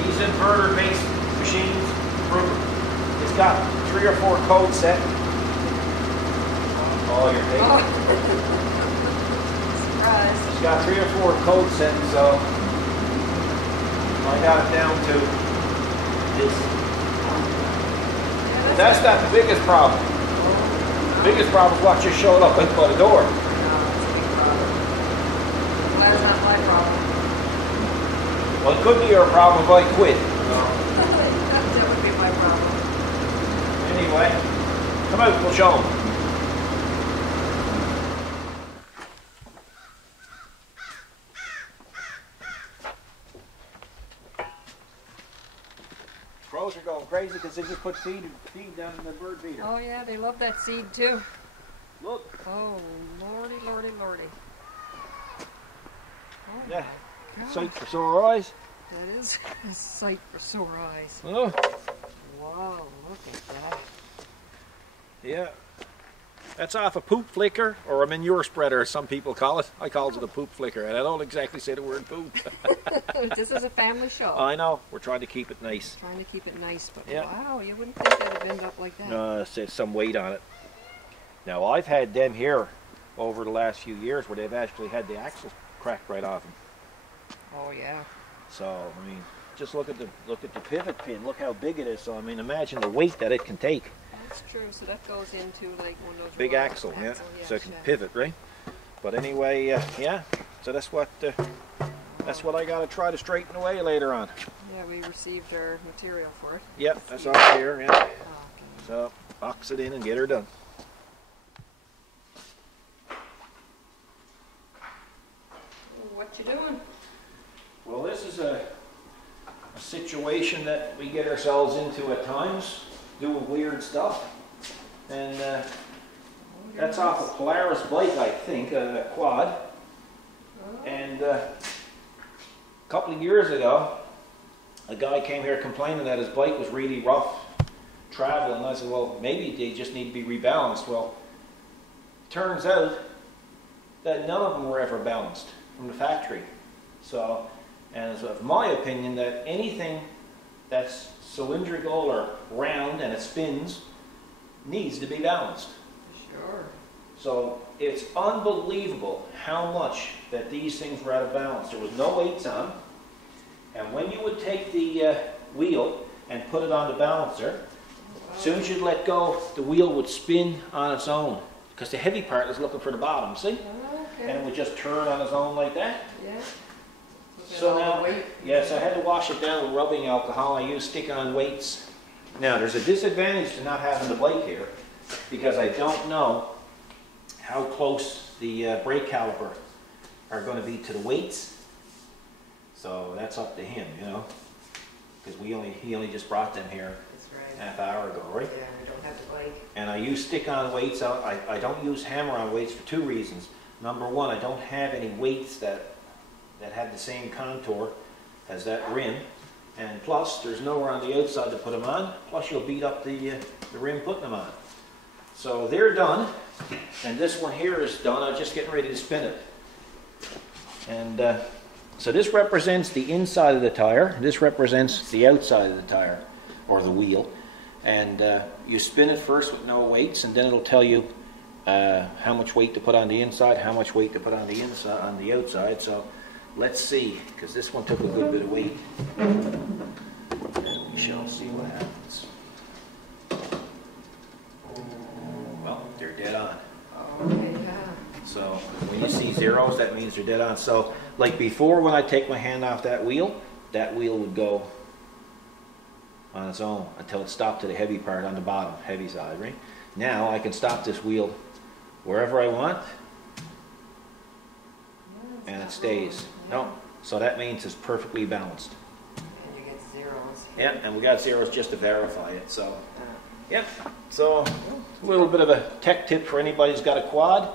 these inverter-based machines, it's got 3 or 4 codes set. Oh, you're taking it. Surprise. It's got 3 or 4 codes set, so I got it down to this. But that's not the biggest problem. The biggest problem is what just showed up right by the door. That's not my problem. Well, it could be your problem if I quit. That would be my problem. Anyway, come out, we'll show them. Crows are going crazy because they just put feed down in the bird feeder. Oh yeah, they love that seed too. Look. Oh, lordy, lordy, lordy. Oh, Yeah. Sight for sore eyes. that is a sight for sore eyes. Oh. Wow, look at that. Yeah. That's off a poop flicker or a manure spreader, as some people call it. I call it a poop flicker, and I don't exactly say the word poop. This is a family show. I know. We're trying to keep it nice. Trying to keep it nice, but Yeah. wow, you wouldn't think they'd have been up like that. There's some weight on it. Now, I've had them here over the last few years where they've actually had the axle cracked right off them. Oh yeah. So, I mean, just look at the pivot pin. Look how big it is. So, I mean, imagine the weight that it can take. That's true. So that goes into like one of those Big roller axle, yeah. yes, So it can yeah. pivot, right? But anyway, yeah. So that's what I got to try to straighten away later on. Yeah, we received our material for it. Yep, that's all here. Yeah. Oh, okay. So box it in and get her done. What you doing? Well, this is a situation that we get ourselves into at times, doing weird stuff. And that's off a Polaris bike, I think, a quad. Oh. And a couple of years ago, a guy came here complaining that his bike was really rough traveling. And I said, well, maybe they just need to be rebalanced. Well, turns out that none of them were ever balanced from the factory. So, and it's of my opinion that anything that's cylindrical or round and it spins needs to be balanced. Sure. So it's unbelievable how much that these things were out of balance. There was no weights on, and when you would take the wheel and put it on the balancer, as soon as you'd let go, the wheel would spin on its own because the heavy part is looking for the bottom, see? Okay. And it would just turn on its own like that. Yeah. So now, yes, I had to wash it down with rubbing alcohol. I used stick-on weights. Now, there's a disadvantage to not having the bike here because I don't know how close the brake caliper are going to be to the weights. So that's up to him, you know, because he only just brought them here That's right. half hour ago, right? Yeah, I don't have the bike. And I use stick-on weights. I don't use hammer-on weights for 2 reasons. Number one, I don't have any weights that have the same contour as that rim, and plus there's nowhere on the outside to put them on, plus you'll beat up the rim putting them on. So they're done, and this one here is done. I'm just getting ready to spin it. And so this represents the inside of the tire, this represents the outside of the tire, or the wheel, and you spin it first with no weights, and then it'll tell you how much weight to put on the inside, how much weight to put on the inside, on the outside. So let's see, because this one took a good bit of weight. We shall see what happens. Well, they're dead on. Okay, yeah. So when you see zeros, that means they're dead on. So like before, when I take my hand off that wheel would go on its own until it stopped to the heavy part on the bottom, heavy side, right? Now I can stop this wheel wherever I want, and it stays. No, so that means it's perfectly balanced. And you get zeros. Yeah, and we got zeros just to verify it. So, yeah. So a little bit of a tech tip for anybody who's got a quad.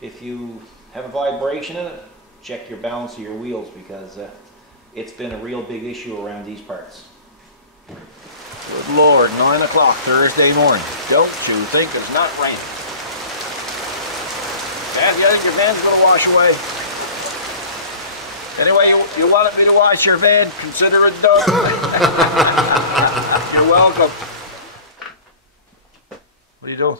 If you have a vibration in it, check your balance of your wheels, because it's been a real big issue around these parts. Good Lord, 9 o'clock Thursday morning. Don't you think it's not raining? Yeah, I think your van's going to wash away. Anyway, you wanted me to wash your van, consider it done. You're welcome. What are you doing?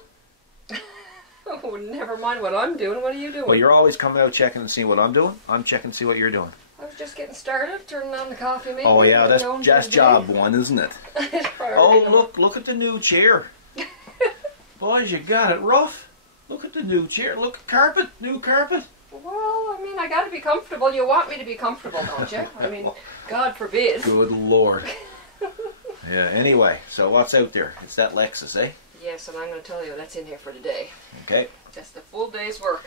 Oh, never mind what I'm doing. What are you doing? Well, you're always coming out checking to see what I'm doing. I'm checking to see what you're doing. I was just getting started, turning on the coffee maker. Oh yeah, that's job one, isn't it? Oh, look at the new chair. Boys, you got it rough. Look at the new chair. Look at carpet, new carpet. Well, I mean, I got to be comfortable. You want me to be comfortable, don't you? I mean, God forbid. Good Lord. Yeah, anyway, so what's out there? It's that Lexus, eh? Yes, and I'm going to tell you that's in here for today. Okay. That's the full day's work.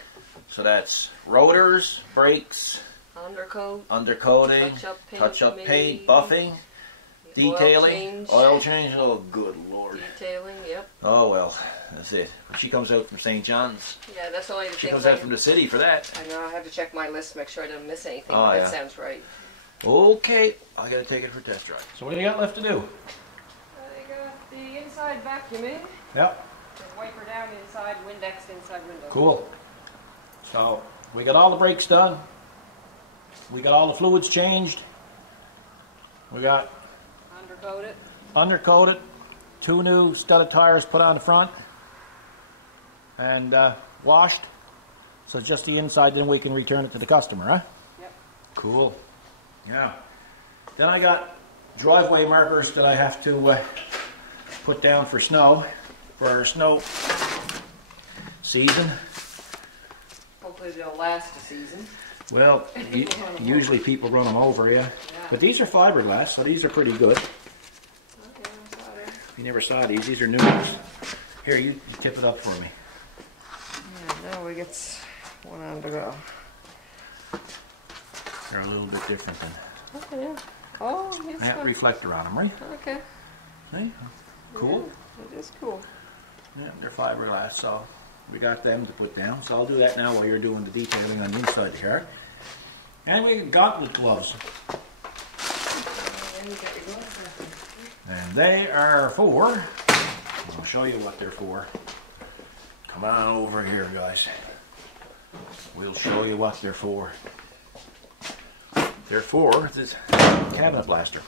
So that's rotors, brakes, Undercoat, undercoating, touch-up paint, buffing, detailing, oil change. Oh, good Lord. Detailing, yep. Oh, well, that's it. She comes out from St. John's. Yeah, that's only the She things comes out from the city for that. I know, I have to check my list to make sure I don't miss anything. Oh, That yeah. sounds right. Okay, I gotta take it for a test drive. So what do you got left to do? I got the inside vacuuming. Yep. The wiper down inside, Windex inside window. Cool. So we got all the brakes done. We got all the fluids changed. We got Undercoat it. undercoated, 2 new studded tires put on the front, and washed. So just the inside, then we can return it to the customer, huh? Yep. Cool. Yeah. Then I got driveway markers that I have to put down for snow, for our snow season. Hopefully they'll last a season. Well, usually people run them over, yeah. But these are fiberglass, so these are pretty good. Okay, I saw that. If you never saw these are new ones. Here, you tip it up for me. Yeah, now we get one on to go. They're a little bit different than. Okay, yeah. Oh, yes. That reflector on them, right? Okay. See? Cool. Yeah, it is cool. Yeah, they're fiberglass, so we got them to put down. So I'll do that now while you're doing the detailing on the inside of the car. And we got gauntlet gloves. And they are for, I'll show you what they're for. Come on over here, guys. We'll show you what they're for. They're for this cabinet blaster.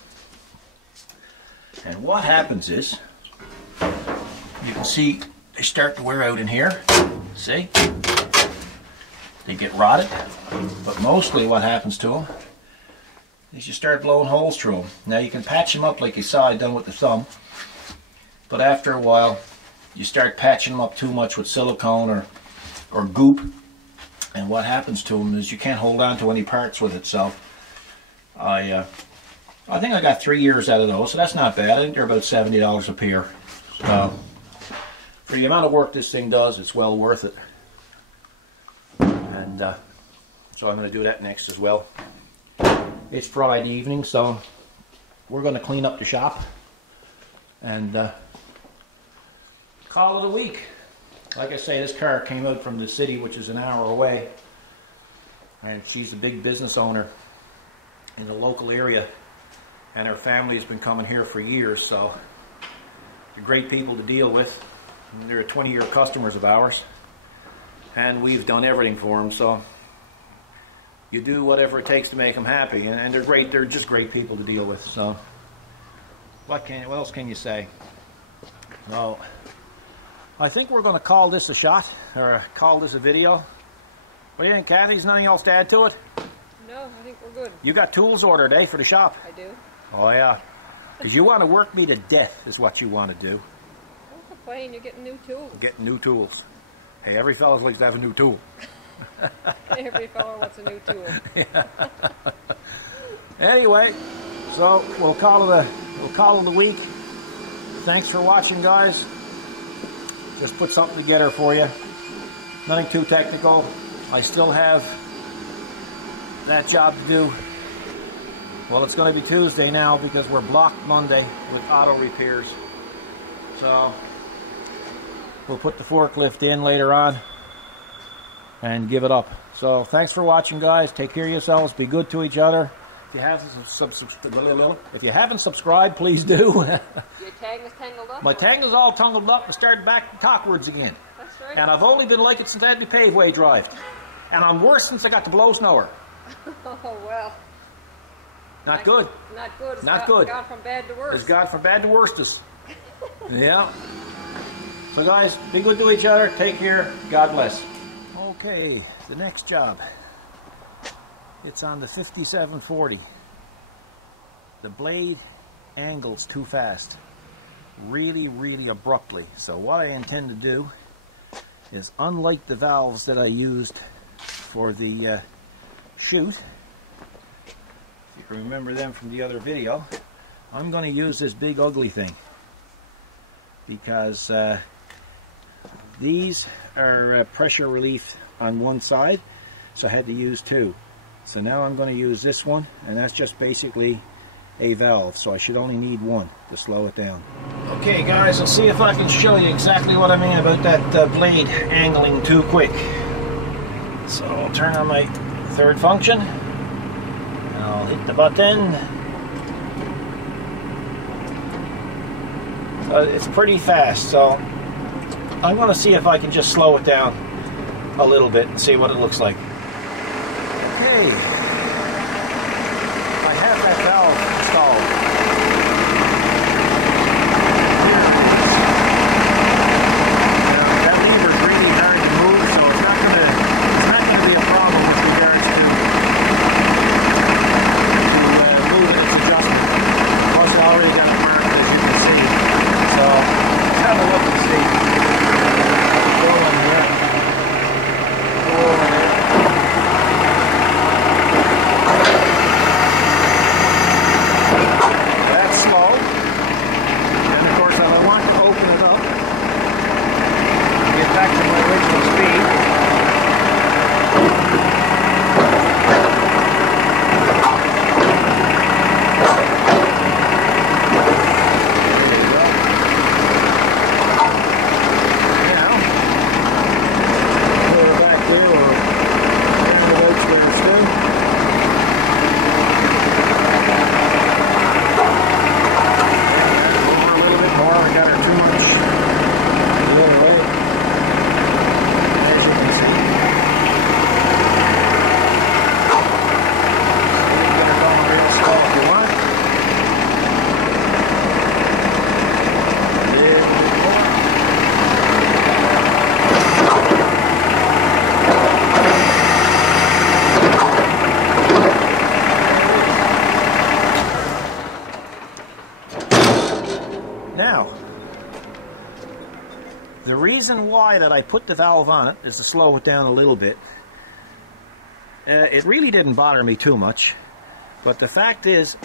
And what happens is, you can see they start to wear out in here. See? They get rotted. But mostly what happens to them is you start blowing holes through them. Now you can patch them up like you saw I done with the thumb. But after a while, you start patching them up too much with silicone or goop. And what happens to them is you can't hold on to any parts with it. So I think I got 3 years out of those, so that's not bad. I think they're about $70 a pair. So for the amount of work this thing does, it's well worth it. And so I'm going to do that next as well. It's Friday evening, so we're going to clean up the shop and call it a week. Like I say, this car came out from the city, which is an hour away, and she's a big business owner in the local area, and her family's been coming here for years, so they're great people to deal with. They're 20-year customers of ours, and we've done everything for them, so you do whatever it takes to make them happy, and they're great. They're just great people to deal with. So what else can you say? So I think we're going to call this a shot, or call this a video. What do you think, Kathy? Is nothing else to add to it? No, I think we're good. You got tools ordered, eh, for the shop? I do. Oh yeah, because you want to work me to death is what you want to do. Don't complain, you're getting new tools. Getting new tools. Hey, every fellow likes to have a new tool. Every fellow wants a new tool. Yeah. Anyway, so we'll call it a week. Thanks for watching, guys. Just put something together for you. Nothing too technical. I still have that job to do. Well, it's going to be Tuesday now because we're blocked Monday with auto repairs. So we'll put the forklift in later on and give it up. So thanks for watching, guys. Take care of yourselves. Be good to each other. If you haven't subscribed, please do. Your tag is tangled up? My tag is all tangled up and started back cockwards again. That's right. And I've only been like it since I had the paveway drive. And I'm worse since I got the blow snower. Oh, well. Not good. Not good. It's Not good. Gone from bad to worse. It's gone from bad to worstest. Yeah. So guys, be good to each other. Take care. God bless. Okay, the next job. It's on the 5740. The blade angles too fast. Really, really abruptly. So what I intend to do is, unlike the valves that I used for the chute, if you remember them from the other video, I'm going to use this big ugly thing, because these are pressure relief on one side, so I had to use two. So now I'm going to use this one, and that's just basically a valve, so I should only need one to slow it down. Okay guys, I'll see if I can show you exactly what I mean about that blade angling too quick. So I'll turn on my third function, and I'll hit the button. It's pretty fast, so I'm going to see if I can just slow it down a little bit and see what it looks like. Okay, I have that valve installed. That lever is really hard to move, so it's not going to be a problem with regards to move its adjustment. Plus, I already got it marked, as you can see. So let's have a look and see. Go in here. Go over there. That's slow. And of course, if I want to open it up, get back to my original speed. Now, the reason why that I put the valve on it is to slow it down a little bit. It really didn't bother me too much, but the fact is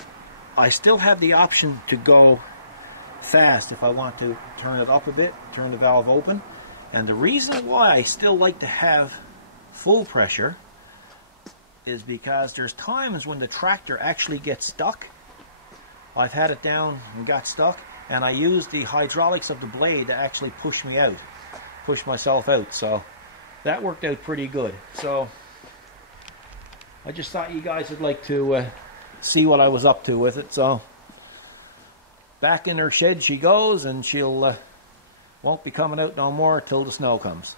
I still have the option to go fast if I want to turn it up a bit, turn the valve open. And the reason why I still like to have full pressure is because there's times when the tractor actually gets stuck. I've had it down and got stuck, and I used the hydraulics of the blade to actually push me out, push myself out. So that worked out pretty good. So I just thought you guys would like to see what I was up to with it. So back in her shed she goes, and she'll won't be coming out no more till the snow comes.